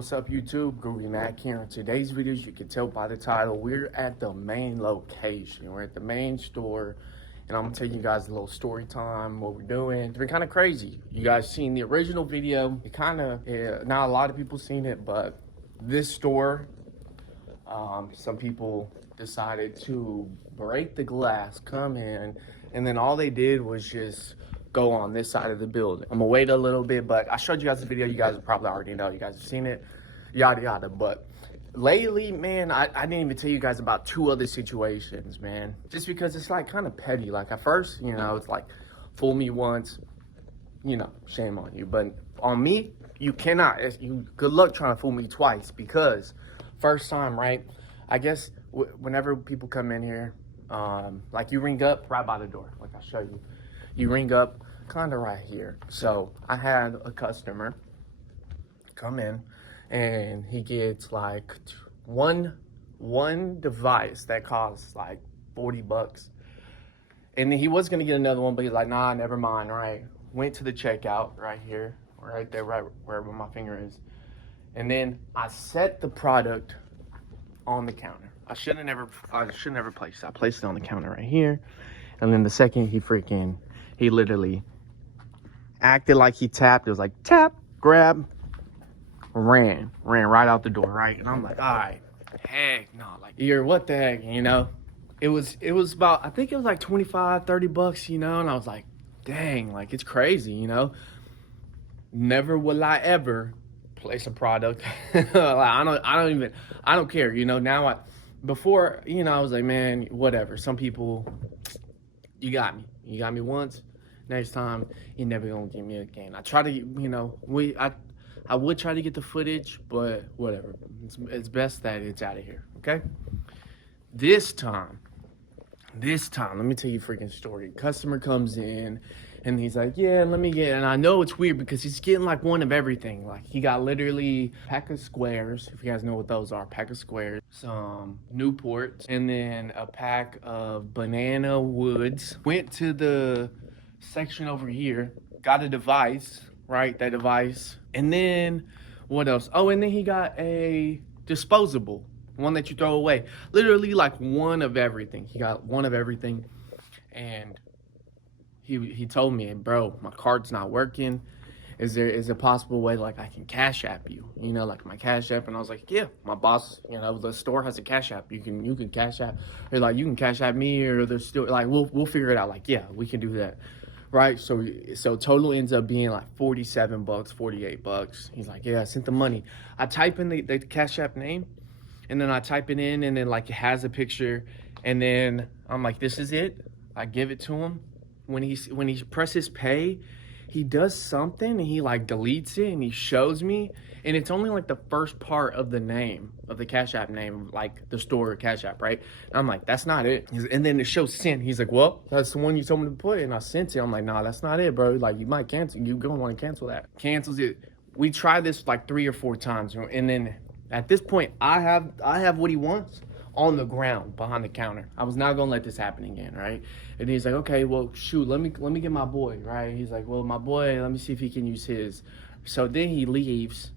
What's up, YouTube? Groovy Mac here. In today's videos, you can tell by the title, we're at the main location. We're at the main store, and I'm gonna tell you guys a little story time, what we're doing. It's been kind of crazy. You guys seen the original video. It kind of, not a lot of people seen it, but this store, some people decided to break the glass, come in, and then all they did was just go on this side of the building. I'm gonna wait a little bit, but I showed you guys the video. You guys probably already know. You guys have seen it, yada yada. But lately, man, I didn't even tell you guys about two other situations, man. Just because it's like kind of petty. Like at first, you know, it's like fool me once, you know, shame on you. But on me, you cannot. Good luck trying to fool me twice, because first time, right? I guess whenever people come in here, like you ring up right by the door, like I'll show you. You ring up kind of right here. So I had a customer come in, and he gets like one device that costs like 40 bucks. And then he was gonna get another one, but he's like, nah, never mind, right? Went to the checkout right here, right there, right wherever my finger is. And then I set the product on the counter. I should have never placed it. I placed it on the counter right here. And then the second he literally acted like he tapped. It was like tap, grab, ran right out the door, right? And I'm like, all right, heck no, like, you're what the heck, you know? It was about, I think it was like 25, 30 bucks, you know? And I was like, dang, like, it's crazy, you know? Never will I ever place a product. Like, I don't care, you know? Before, you know, I was like, man, whatever. Some people, you got me once. Next time, you're never gonna get me again. I try to, you know, I would try to get the footage, but whatever. It's best that it's out of here, okay? This time, let me tell you a freaking story. Customer comes in, and he's like, yeah, let me get, and I know it's weird because he's getting like one of everything. Like he got literally a pack of squares, if you guys know what those are, pack of squares, some Newports, and then a pack of banana woods. Went to the section over here, got a device, right? That device. And then what else? Oh, and then he got a disposable, one that you throw away. Literally like one of everything. He got one of everything. And he told me, bro, my card's not working. Is there a possible way like I can Cash App you? You know, like my Cash App. And I was like, yeah, my boss, you know, the store has a Cash App. You can Cash App. They're like, you can Cash App me, or there's still like we'll figure it out. Like, yeah, we can do that. Right? So total ends up being like 47 bucks, 48 bucks. He's like, yeah, I sent the money. I type in the Cash App name, and then I type it in, and then like it has a picture, and then I'm like, this is it. I give it to him. When he presses pay, he does something, and he like deletes it, and he shows me, and it's only like the first part of the name of the Cash App name, like the store Cash App, right? And I'm like, that's not it. And then it shows sent. He's like, well, that's the one you told me to put, and I sent it. I'm like, nah, that's not it, bro. Like, you might cancel. You're gonna want to cancel that. Cancels it. We tried this like 3 or 4 times, and then at this point, I have what he wants on the ground behind the counter. I was not gonna let this happen again, right? And he's like, okay, well, shoot, let me get my boy, right? He's like, well, my boy, let me see if he can use his. So then he leaves,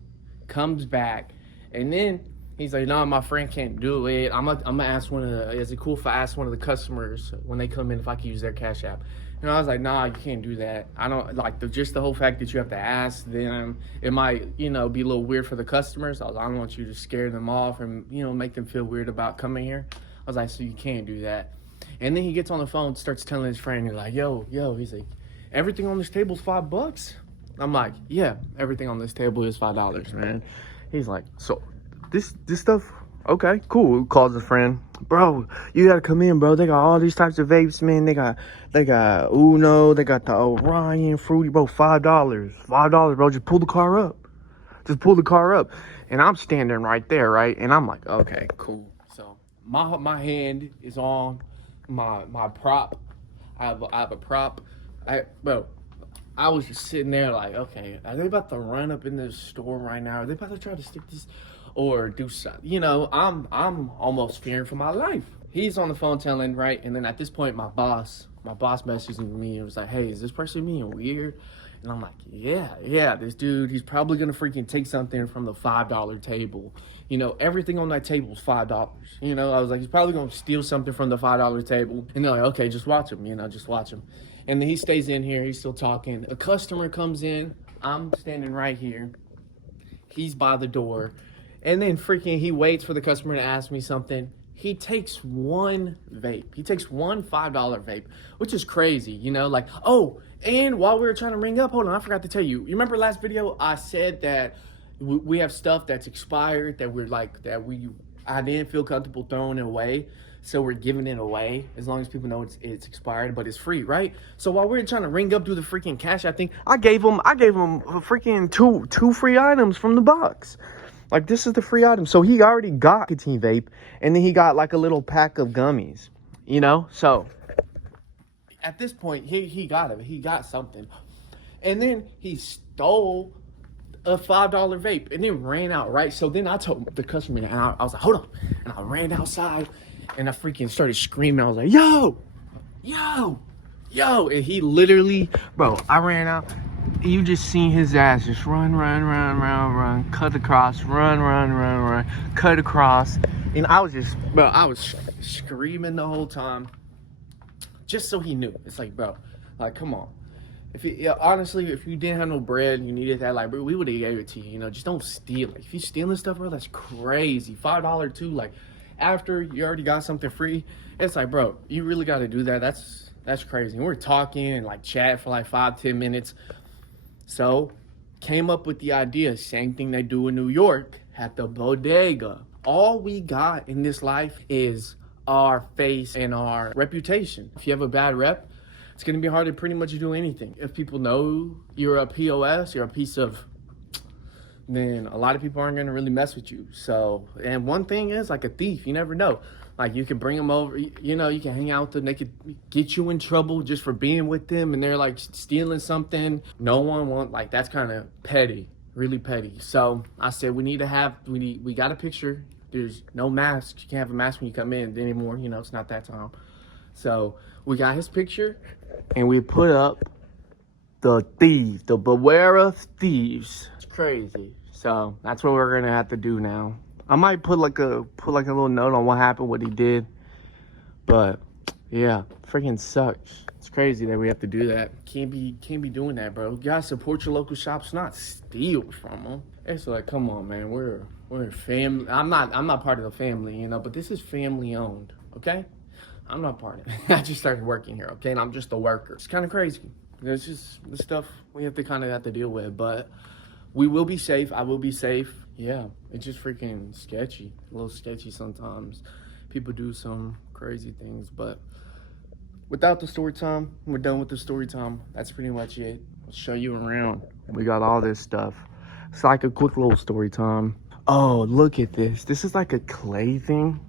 comes back, and then he's like, no, my friend can't do it. I'm gonna ask is it cool if I ask one of the customers when they come in if I can use their Cash App? And I was like, nah, you can't do that. I don't like just the whole fact that you have to ask them. It might, you know, be a little weird for the customers. I don't want you to scare them off and, you know, make them feel weird about coming here. I was like, so you can't do that. And then he gets on the phone, starts telling his friend, he's like, yo, he's like, everything on this table is $5. I'm like, yeah, everything on this table is $5, man. He's like, so this stuff, okay, cool. Calls a friend, bro, you gotta come in, bro. They got all these types of vapes, man. They got Uno, they got the Orion Fruity, bro. $5, bro. Just pull the car up. And I'm standing right there, right? And I'm like, okay, cool. So my hand is on my prop. I have a prop. Bro, I was just sitting there like, okay, are they about to run up in this store right now? Are they about to try to stick this or do something? You know, I'm almost fearing for my life. He's on the phone telling, right? And then at this point, my boss messages me and was like, hey, is this person being weird? And I'm like, yeah, this dude, he's probably gonna freaking take something from the $5 table. You know, everything on that table is $5. You know, I was like, he's probably gonna steal something from the $5 table. And they're like, okay, just watch him, you know, just watch him. And then he stays in here, he's still talking. A customer comes in, I'm standing right here. He's by the door. And then freaking he waits for the customer to ask me something. He takes one vape. He takes one $5 vape, which is crazy, you know, like, oh, and while we were trying to ring up, hold on, I forgot to tell you. You remember last video I said that we have stuff that's expired that we're like, I didn't feel comfortable throwing it away. So we're giving it away as long as people know it's expired, but it's free, right? So while we were trying to ring up, do the freaking cash, I think I gave him a freaking two free items from the box. Like, this is the free item. So he already got nicotine vape, and then he got like a little pack of gummies, you know? So at this point, he got it. He got something. And then he stole a $5 vape and then ran out, right? So then I told the customer, and I was like, hold on. And I ran outside, and I freaking started screaming. I was like, yo. And he literally, bro, I ran out. You just seen his ass just run, cut across, run, cut across. And I was screaming the whole time just so he knew. It's like, bro, like, come on. Honestly, if you didn't have no bread and you needed that, like, bro, we would have gave it to you, you know, just don't steal it. If you stealing stuff, bro, that's crazy. $5 too, like, after you already got something free, it's like, bro, you really got to do that. That's crazy. And we're talking and like chat for like 5-10 minutes. So came up with the idea, same thing they do in New York at the bodega. All we got in this life is our face and our reputation. If you have a bad rep, it's going to be hard to pretty much do anything. If people know you're a POS, you're a piece of, then a lot of people aren't going to really mess with you. So, and one thing is, like a thief, you never know. Like, you can bring them over, you know, you can hang out with them. They could get you in trouble just for being with them, and they're like stealing something. No one want, like, that's kind of petty, really petty. So I said, we got a picture. There's no mask. You can't have a mask when you come in anymore. You know, it's not that time. So we got his picture, and we put up the thief, the beware of thieves. It's crazy. So that's what we're gonna have to do now. I might put like a little note on what happened, what he did. But yeah, freaking sucks. It's crazy that we have to do that. Can't be doing that, bro. You gotta support your local shops, not steal from them. It's like, come on, man. We're family. I'm not part of the family, you know, but this is family owned, okay? I'm not part of it. I just started working here, okay? And I'm just a worker. It's kind of crazy. There's just the stuff we have to deal with, but we will be safe. I will be safe. Yeah, it's just freaking sketchy. A little sketchy sometimes. People do some crazy things, but without the story time, we're done with the story time. That's pretty much it. I'll show you around. We got all this stuff. It's like a quick little story time. Oh, look at this. This is like a clay thing.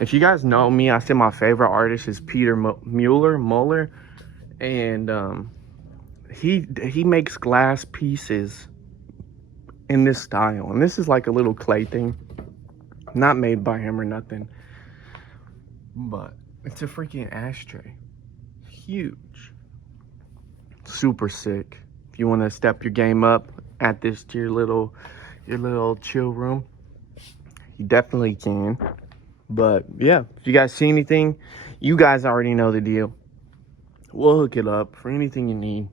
If you guys know me, I said my favorite artist is Peter Muller, and he makes glass pieces in this style, and this is like a little clay thing, not made by him or nothing, but it's a freaking ashtray. Huge, super sick. If you want to step your game up, add this to your little chill room, you definitely can. But yeah, if you guys see anything, you guys already know the deal. We'll hook it up for anything you need.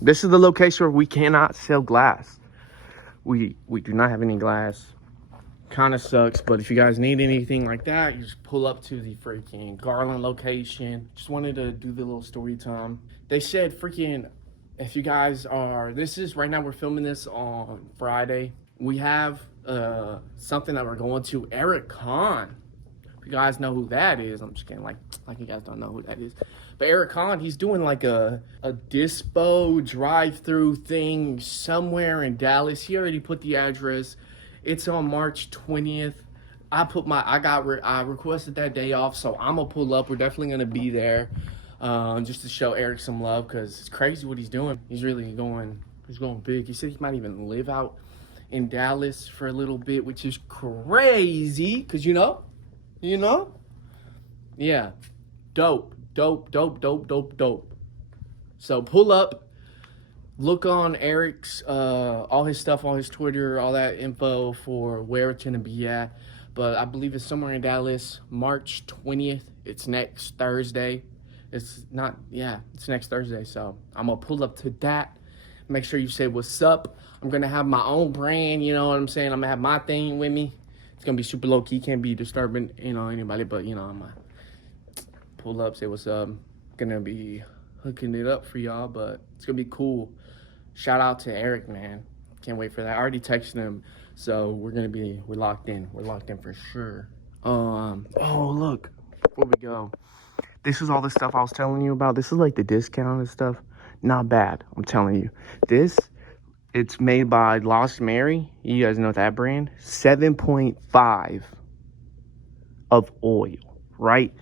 This is the location where we cannot sell glass. We do not have any glass. Kind of sucks, but if you guys need anything like that, you just pull up to the freaking Garland location. Just wanted to do the little story time. They said freaking, if you guys are, right now we're filming this on Friday. We have something that we're going to, Eric Kahn. If you guys know who that is, I'm just kidding, like you guys don't know who that is. But Eric Kahn, he's doing like a dispo drive-through thing somewhere in Dallas. He already put the address. It's on March 20th. I requested that day off, so I'm gonna pull up. We're definitely gonna be there, just to show Eric some love, because it's crazy what he's doing. He's really going big. He said he might even live out in Dallas for a little bit, which is crazy, because you know, yeah, dope. So pull up, look on Eric's, all his stuff, all his Twitter, all that info for where it's going to be at. But I believe it's somewhere in Dallas, March 20th. It's next Thursday. It's next Thursday. So I'm going to pull up to that. Make sure you say what's up. I'm going to have my own brand, you know what I'm saying? I'm going to have my thing with me. It's going to be super low-key. Can't be disturbing, anybody. But, I'm going to pull up, say what's up. Going to be hooking it up for y'all, but it's going to be cool. Shout out to Eric, man. Can't wait for that. I already texted him, so we're locked in. We're locked in for sure. Oh, look. Before we go, this is all the stuff I was telling you about. This is like the discount and stuff. Not bad, I'm telling you. It's made by Lost Mary. You guys know that brand. 7.5 of oil, right?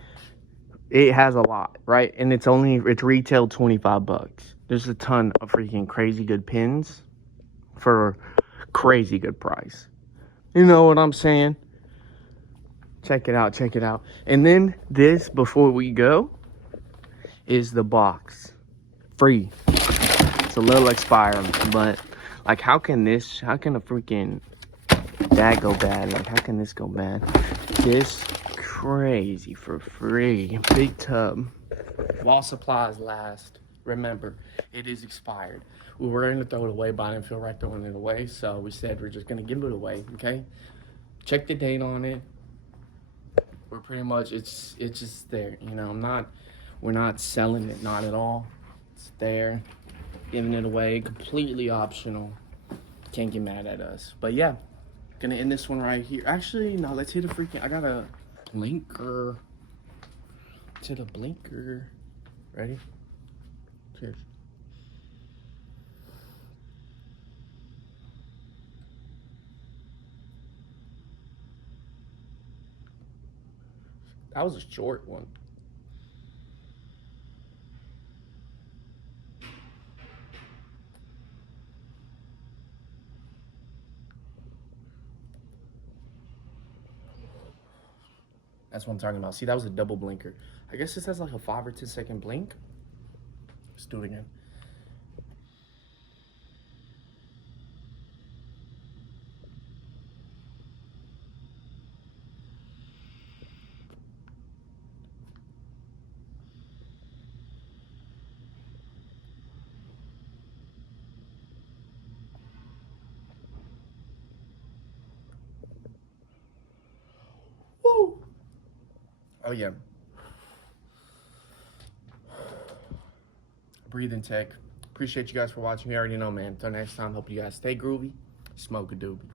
It has a lot, right? And it's retail $25. There's a ton of freaking crazy good pins for crazy good price. You know what I'm saying? Check it out, check it out. And then this, before we go, is the box. Free. It's a little expired, but like how can a freaking that go bad? Like how can this go bad? This crazy for free. Big tub. While supplies last. Remember, it is expired. We were going to throw it away, but I didn't feel right throwing it away, so we said we're just going to give it away, okay? Check the date on it. We're pretty much, it's just there, we're not selling it, not at all. It's there, giving it away, completely optional. Can't get mad at us. But yeah, gonna end this one right here. Actually, no, let's hit I got a blinker. Let's hit a blinker. Ready? Cheers. That was a short one. That's what I'm talking about. See, that was a double blinker. I guess this has like a 5 or 10 second blink. Let's do it again. Woo! Oh yeah. Breathe and tech. Appreciate you guys for watching. You already know, man. Until next time, hope you guys stay groovy. Smoke a doobie.